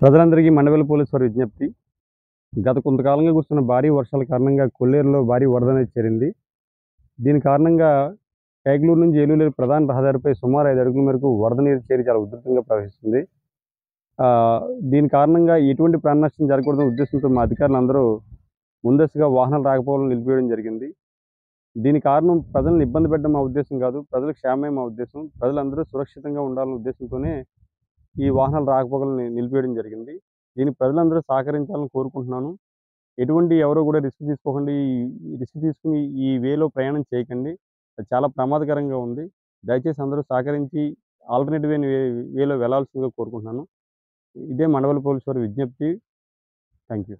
ప్రజలందరికీ మండపల్లి పోలీసు వారి విజ్ఞప్తి. గత కొంతకాలంగా కురుస్తున్న భారీ వర్షాల కారణంగా కొల్లేరులో భారీ వరద అనేది చేరింది. దీని కారణంగా కైకలూరు నుంచి ఏలూరు ప్రధాన రహదారిపై సుమారు 5 అడుగుల మేరకు వరద నీరు చేరి చాలా ఉధృతంగా ప్రవహిస్తుంది. దీని కారణంగా ఎటువంటి ప్రాణ నష్టం జరగకూడదనే ఉద్దేశంతో మా అధికారులందరూ ముందస్తుగా వాహనాలు రాకపోకలను నిలిపివేయడం జరిగింది. దీని కారణం ప్రజలను ఇబ్బంది పెట్టడం మా ఉద్దేశం కాదు, ప్రజల క్షేమమే మా ఉద్దేశం. ప్రజలందరూ సురక్షితంగా ఉండాలనే ఉద్దేశంతోనే ఈ వాహనాల రాకపోకలను నిలిపివేయడం జరిగింది. దీనికి ప్రజలందరూ సహకరించాలని కోరుకుంటున్నాను. ఎవరు కూడా రిస్క్ తీసుకోకండి. రిస్క్ తీసుకుని ఈ వేలో ప్రయాణం చేయకండి. అది చాలా ప్రమాదకరంగా ఉంది. దయచేసి అందరూ సహకరించి ఆల్టర్నేటివ్ వేలో వెళ్ళాల్సిందిగా కోరుకుంటున్నాను. ఇదే మండపల్లి పోలీసు వారి విజ్ఞప్తి. Thank you.